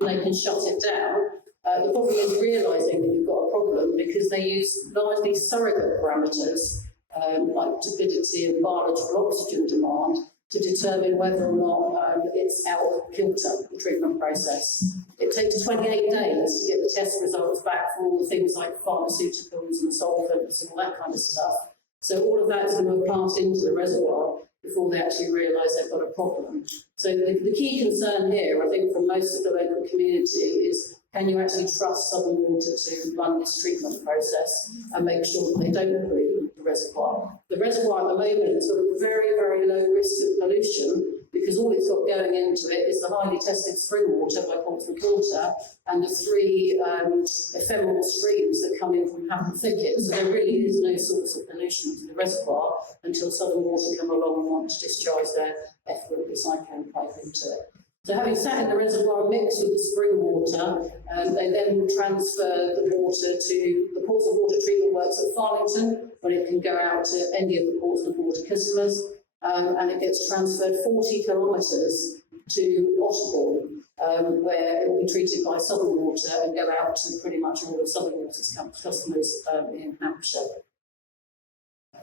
they can shut it down. The problem is realising that you've got a problem because they use largely surrogate parameters like turbidity and biological oxygen demand to determine whether or not it's out of kilter, the treatment process. It takes 28 days to get the test results back for all the things like pharmaceuticals and solvents and all that kind of stuff. So all of that is going to pass into the reservoir before they actually realise they've got a problem. So the key concern here, I think, for most of the local community is, can you actually trust Southern Water to run this treatment process and make sure that they don't pollute the reservoir? The reservoir at the moment has got a very, very low risk of pollution because all it's got going into it is the highly tested spring water by Pallant Water and the 3 ephemeral streams that come in from Havant Thicket. So there really is no source of pollution to the reservoir until Southern Water come along and want to discharge their effluent recycling pipe into it. So having sat in the reservoir mixed with the spring water, they then transfer the water to the Portsmouth Water Treatment Works at Farlington, when it can go out to any of the Portsmouth Water customers, and it gets transferred 40 kilometres to Otterbourne, where it will be treated by Southern Water and go out to pretty much all of Southern Water's customers in Hampshire.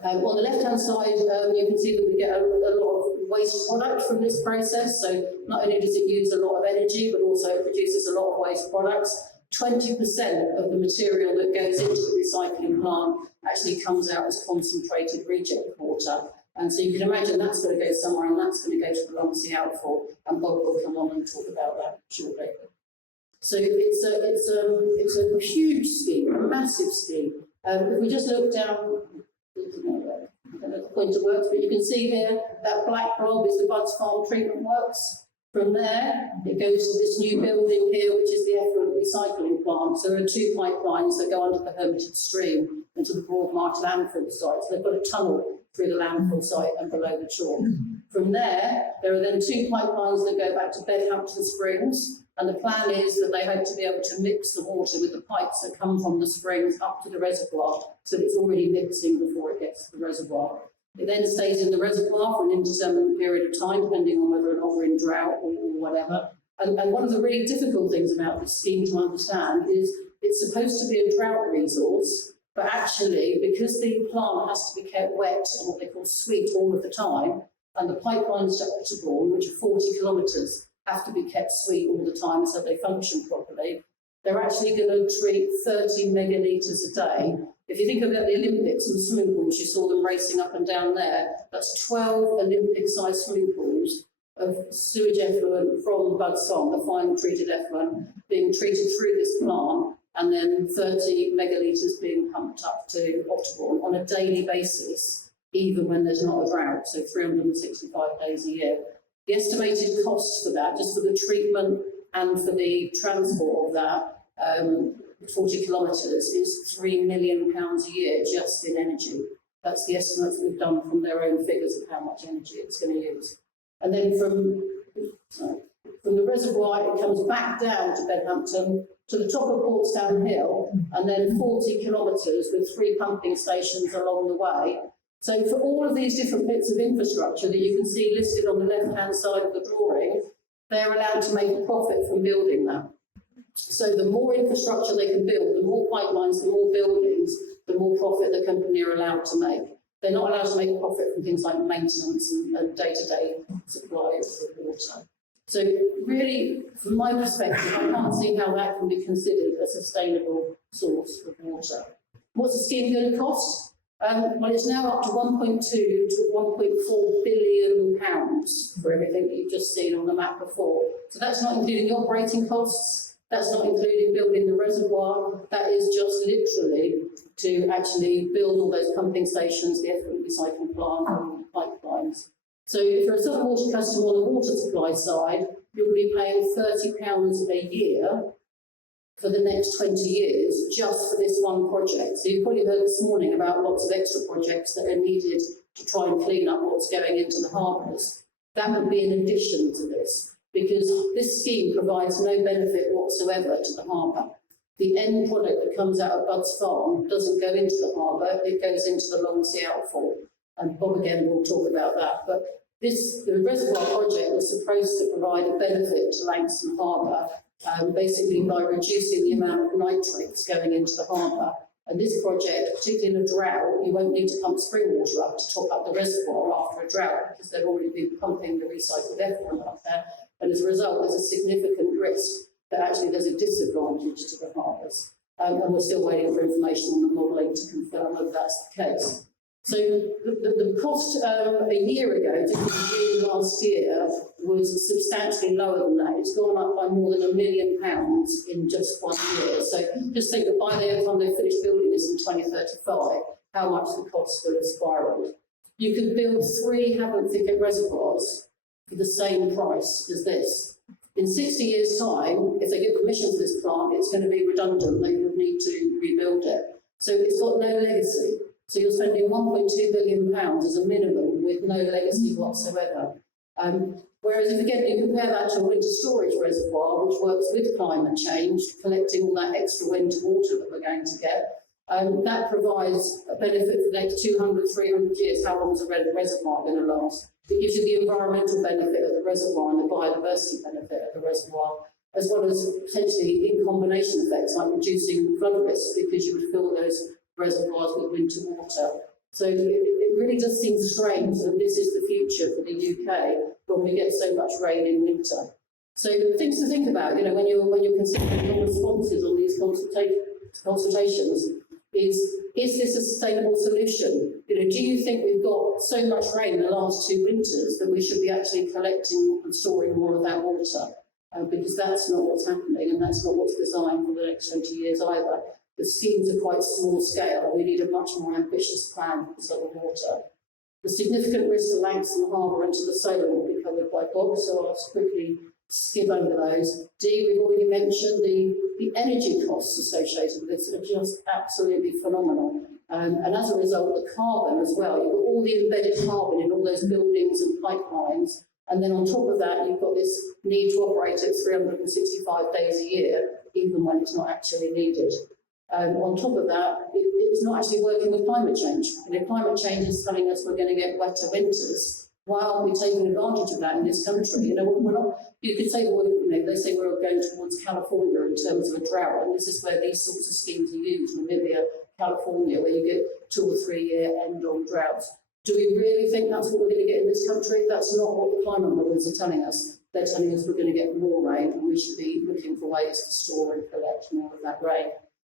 On the left-hand side, you can see that we get a lot of waste product from this process. So not only does it use a lot of energy, but also it produces a lot of waste products. 20% of the material that goes into the recycling plant actually comes out as concentrated reject water. And so you can imagine that's going to go somewhere, and that's going to go to the Lumsey outfall, and Bob will come on and talk about that shortly. So it's a huge scheme, a massive scheme. If we just look down, I don't know if the pointer works, but you can see here that black blob is the Bud's Farm Treatment Works. From there, it goes to this new building here, which is the effluent recycling plant. So there are 2 pipelines that go under the Hermitage stream into the Broadmarsh landfill site. So they've got a tunnel through the landfill site and below the chalk. From there are then 2 pipelines that go back to Bedhampton Springs. And the plan is that they hope to be able to mix the water with the pipes that come from the springs up to the reservoir, so that it's already mixing before it gets to the reservoir. It then stays in the reservoir for an indeterminate period of time, depending on whether or not we're in drought or whatever. And one of the really difficult things about this scheme to understand is it's supposed to be a drought resource, but actually, because the plant has to be kept wet and what they call sweet all of the time, and the pipelines to Otterbourne, which are 40 kilometres, have to be kept sweet all the time so they function properly, they're actually going to treat 30 megalitres a day. If you think about the Olympics and the swimming pools, you saw them racing up and down there, that's 12 Olympic-sized swimming pools of sewage effluent from Bud's Farm, the final treated effluent, being treated through this plant, and then 30 megalitres being pumped up to Otterbourne on a daily basis, even when there's not a drought, so 365 days a year. The estimated cost for that, just for the treatment and for the transport of that, 40 kilometres, is £3 million a year just in energy. That's the estimates we've done from their own figures of how much energy it's going to use. And then from the reservoir, it comes back down to Bedhampton, to the top of Portsdown Hill, and then 40 kilometres with 3 pumping stations along the way. So for all of these different bits of infrastructure that you can see listed on the left-hand side of the drawing, they're allowed to make a profit from building that. So the more infrastructure they can build, the more pipelines, the more buildings, the more profit the company are allowed to make. They're not allowed to make a profit from things like maintenance and day-to-day supply of water. So really, from my perspective, I can't see how that can be considered a sustainable source of water. What's the scheme going to cost? Well, it's now up to 1.2 to 1.4 billion pounds for everything that you've just seen on the map before. So that's not including the operating costs, that's not including building the reservoir, that is just literally to actually build all those pumping stations, the effluent recycling plant and pipelines. So if you're a Southern Water customer on the water supply side, you'll be paying £30 a year for the next 20 years just for this one project. So you've probably heard this morning about lots of extra projects that are needed to try and clean up what's going into the harbours. That would be in addition to this, because this scheme provides no benefit whatsoever to the harbour. The end product that comes out of Bud's Farm doesn't go into the harbour, it goes into the Lumsey outfall. And Bob again will talk about that. But The reservoir project was supposed to provide a benefit to Langston Harbour, basically by reducing the amount of nitrates going into the harbour. And this project, particularly in a drought, you won't need to pump spring water up to top up the reservoir after a drought, because they've already been pumping the recycled effluent up there. And as a result, there's a significant risk that actually there's a disadvantage to the harbours. And we're still waiting for information on the modelling to confirm whether that's the case. So the cost a year ago, just June last year, was substantially lower than that. It's gone up by more than £1 million in just 1 year. So just think that by the time they finish building this in 2035, how much the costs will have spiralled. You could build 3 Havant Thicket reservoirs for the same price as this. In 60 years' time, if they get permission for this plant, it's going to be redundant. They would need to rebuild it. So it's got no legacy. So you're spending £1.2 billion as a minimum with no legacy whatsoever. Whereas if again you compare that to a winter storage reservoir, which works with climate change, collecting all that extra winter water that we're going to get, that provides a benefit for the next 200, 300 years. How long is a reservoir going to last? It gives you the environmental benefit of the reservoir and the biodiversity benefit of the reservoir, as well as potentially in combination effects like reducing flood risk, because you would fill those reservoirs with winter water. So it really does seem strange that this is the future for the UK when we get so much rain in winter. So things to think about, when you're considering your responses on these consultations is this a sustainable solution? Do you think we've got so much rain in the last 2 winters that we should be actually collecting and storing more of that water? Because that's not what's happening, and that's not what's designed for the next 20 years either. The schemes are quite small scale. We need a much more ambitious plan for southern water. The significant risks to Langston Harbour and to the solar will be covered by Bob, so I'll quickly skim over those. D, we've already mentioned the energy costs associated with this are just absolutely phenomenal. And as a result, the carbon as well. You've got all the embedded carbon in all those buildings and pipelines. And then on top of that, you've got this need to operate at 365 days a year, even when it's not actually needed. On top of that, it's not actually working with climate change. Climate change is telling us we're going to get wetter winters. Why aren't we taking advantage of that in this country? We're not. You could say, well, they say we're going towards California in terms of a drought, and this is where these sorts of schemes are used, Namibia, California, where you get 2 or 3 year end-on droughts. Do we really think that's what we're going to get in this country? That's not what the climate models are telling us. They're telling us we're going to get more rain, and we should be looking for ways to store and collect more of that rain.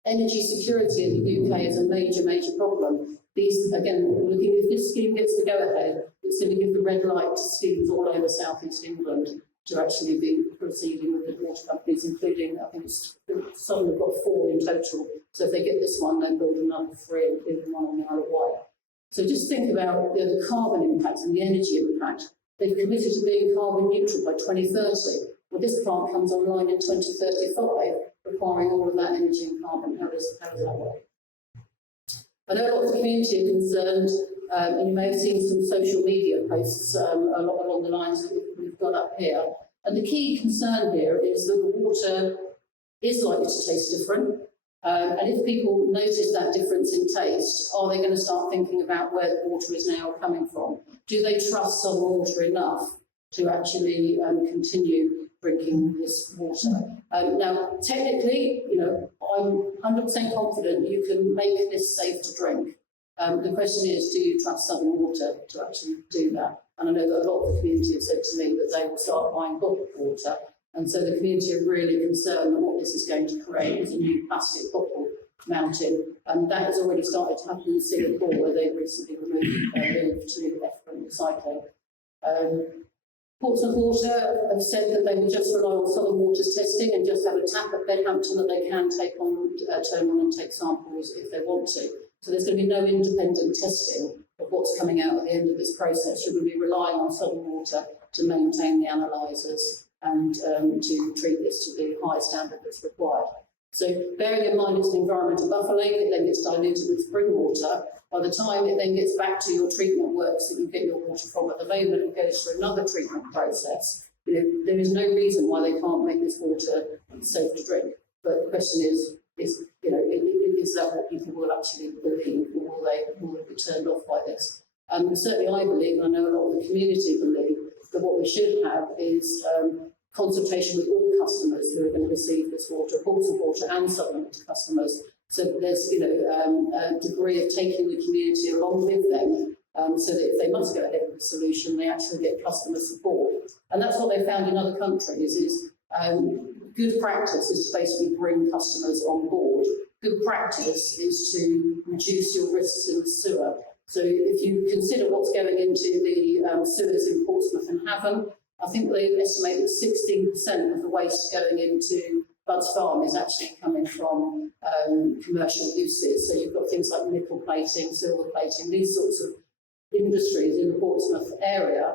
Energy security in the UK is a major, major problem. These, again, looking if this scheme gets the go-ahead, it's going to give the red light to schemes all over South East England to actually be proceeding with the water companies, including, I think some have got 4 in total. So if they get this one, they'll build another 3, including one on the Isle of Wight. So just think about the carbon impact and the energy impact. They've committed to being carbon neutral by 2030. Well, this plant comes online in 2035, requiring all of that energy and carbon. How does that work? I know lots of the community are concerned, and you may have seen some social media posts along the lines that we've got up here. And the key concern here is that the water is likely to taste different. And if people notice that difference in taste, are they going to start thinking about where the water is now coming from? Do they trust southern water enough to actually continue drinking this water? Now, technically, I'm 100% confident you can make this safe to drink. The question is, do you trust southern water to actually do that? And I know that a lot of the community have said to me that they will start buying bottled water. And so the community are really concerned that what this is going to create is a new plastic bottle mountain. And that has already started to happen in Singapore, where they've recently moved to effluent recycling. Portsmouth Water have said that they will just rely on Southern Water's testing and just have a tap at Bedhampton that they can turn on and take samples if they want to. So there's going to be no independent testing of what's coming out at the end of this process. You're going to be relying on Southern Water to maintain the analyzers and to treat this to the highest standard that's required. So bearing in mind it's an environmental buffer lake, it then gets diluted with spring water. By the time it then gets back to your treatment works that you get your water from at the moment, it goes through another treatment process. There is no reason why they can't make this water safe to drink. But the question is that what people will actually believe, or will they be turned off by this? Certainly I believe, and I know a lot of the community believe, that what we should have is consultation with all customers who are going to receive this water, ports of water and supplement customers, so that there's a degree of taking the community along with them, so that if they must go ahead with a solution, they actually get customer support. And that's what they found in other countries, is good practice is to basically bring customers on board. Good practice is to reduce your risks in the sewer. So if you consider what's going into the sewers in Portsmouth and Havant, I think they estimate that 16% of the waste going into Bud's Farm is actually coming from commercial uses. So you've got things like nickel plating, silver plating, these sorts of industries in the Portsmouth area,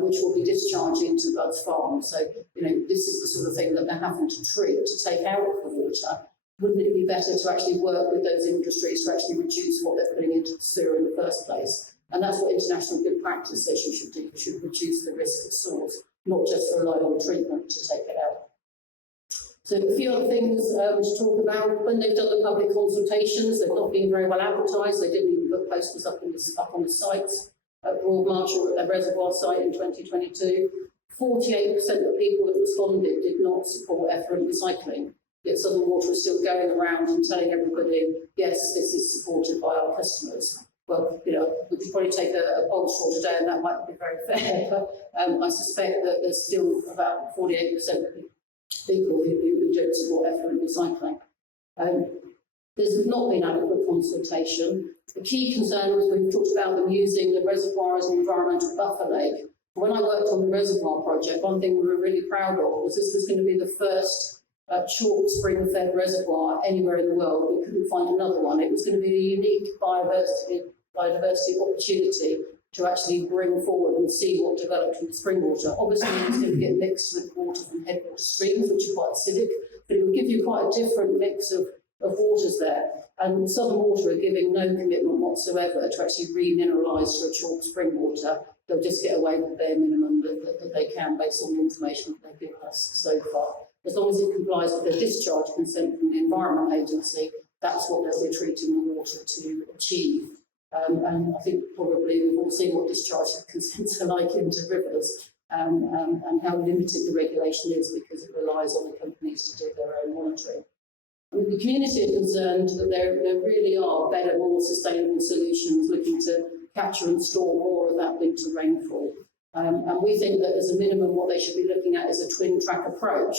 which will be discharging into Bud's Farm. So, this is the sort of thing that they're having to treat, to take out of the water. Wouldn't it be better to actually work with those industries to actually reduce what they're putting into the sewer in the first place? And that's what international good practice says you should do. You should reduce the risk at source, not just rely on treatment to take it out. So a few other things to talk about. When they've done the public consultations, they've not been very well advertised. They didn't even put posters up on the sites. At Broadmarsh or at the Reservoir site in 2022, 48% of people that responded did not support effluent recycling. Yet Southern Water is still going around and telling everybody, yes, this is supported by our customers. Well, we could probably take a poll straw today and that might be very fair, but I suspect that there's still about 48% of people who don't support effluent recycling. There's not been adequate consultation. The key concern was, we've talked about them using the reservoir as an environmental buffer lake. When I worked on the Reservoir project, one thing we were really proud of was this was going to be the first chalk spring-fed reservoir anywhere in the world. We couldn't find another one. It was going to be a unique biodiversity opportunity to actually bring forward and see what developed from the spring water. Obviously, it's going to get mixed with water from headwater streams, which are quite acidic, but it will give you quite a different mix of waters there. And Southern Water are giving no commitment whatsoever to actually remineralise through chalk spring water. They'll just get away with the bare minimum that they can based on the information that they've given us so far. As long as it complies with their discharge consent from the Environment Agency, that's what they'll be treating the water to achieve. And I think probably we've all seen what discharge consents are like into rivers, and how limited the regulation is because it relies on the companies to do their own monitoring. The community are concerned that there really are better, more sustainable solutions looking to capture and store more of that winter rainfall. And we think that as a minimum what they should be looking at is a twin track approach,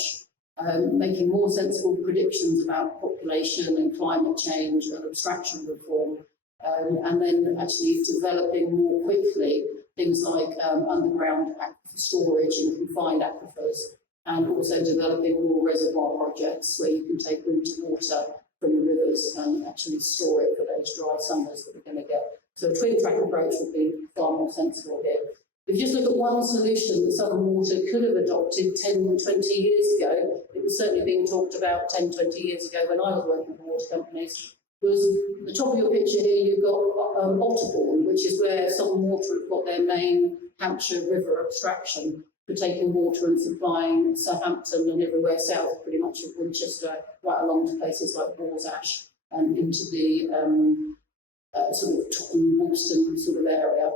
making more sensible predictions about population and climate change and abstraction reform, and then actually developing more quickly things like underground storage in confined aquifers, and also developing more reservoir projects where you can take winter water from the rivers and actually store it for those dry summers that we're going to get. So a twin track approach would be far more sensible here. If you just look at one solution that Southern Water could have adopted 10, 20 years ago, it was certainly being talked about 10, 20 years ago when I was working for water companies, was the top of your picture here, you've got Otterbourne, which is where Southern Water have got their main Hampshire River abstraction for taking water and supplying Southampton and everywhere south, pretty much of Winchester, right along to places like Warsash and into the sort of Tottenham, Wolston sort of area.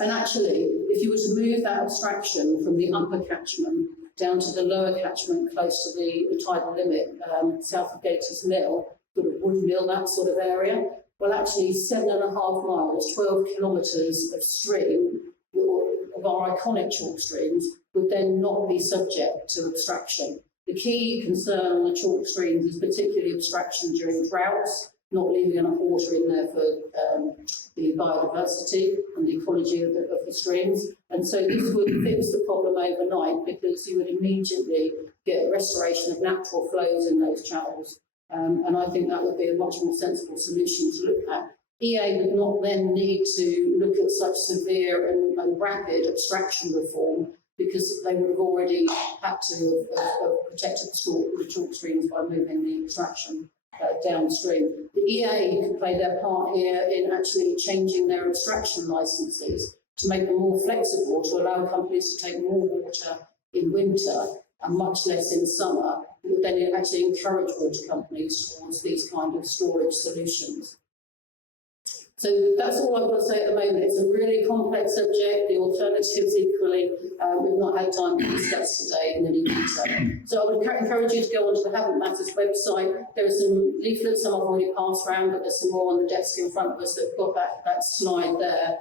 And actually, if you were to move that abstraction from the upper catchment down to the lower catchment close to the tidal limit, south of Gators Mill, sort of Wood Mill, that sort of area, well, actually 7.5 miles, 12 kilometres of stream, of our iconic chalk streams, would then not be subject to abstraction. The key concern on the chalk streams is particularly abstraction during droughts, not leaving enough water in there for the biodiversity and the ecology of the streams. And so this would fix the problem overnight, because you would immediately get a restoration of natural flows in those channels. And I think that would be a much more sensible solution to look at. EA would not then need to look at such severe and rapid abstraction reform, because they would have already had to have protected the chalk streams by moving the extraction downstream. The EA can play their part here in actually changing their abstraction licences to make them more flexible, to allow companies to take more water in winter and much less in summer. It would then actually encourage water companies towards these kind of storage solutions. So that's all I've got to say at the moment. It's a really complex subject. The alternatives equally, we've not had time to discuss today in any detail. So I would encourage you to go onto the Havant Matters website. There are some leaflets, some I've already passed around, but there's some more on the desk in front of us that have got that slide there.